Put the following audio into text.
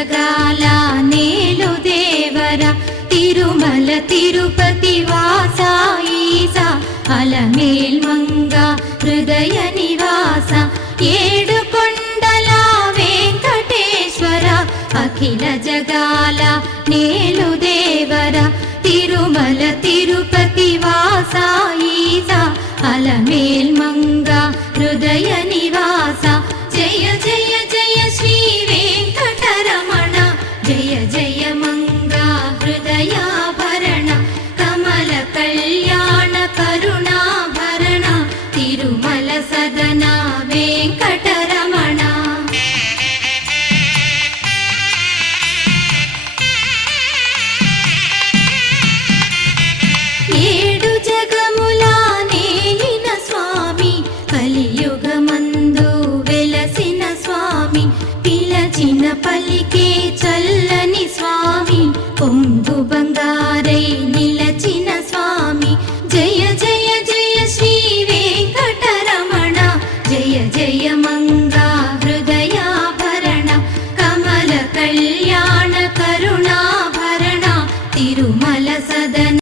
జగాల నేలు దేవర తిరుమల తిరుపతి వాస ఈసా అలమేల్ మంగ హృదయ నివాస ఏడు కొండల వెంకటేశ్వర అఖిల జగాల నేలు దేవర తిరుమల తిరుపతి వాస ఈసా అలమేల్ మంగ హృదయ నివాస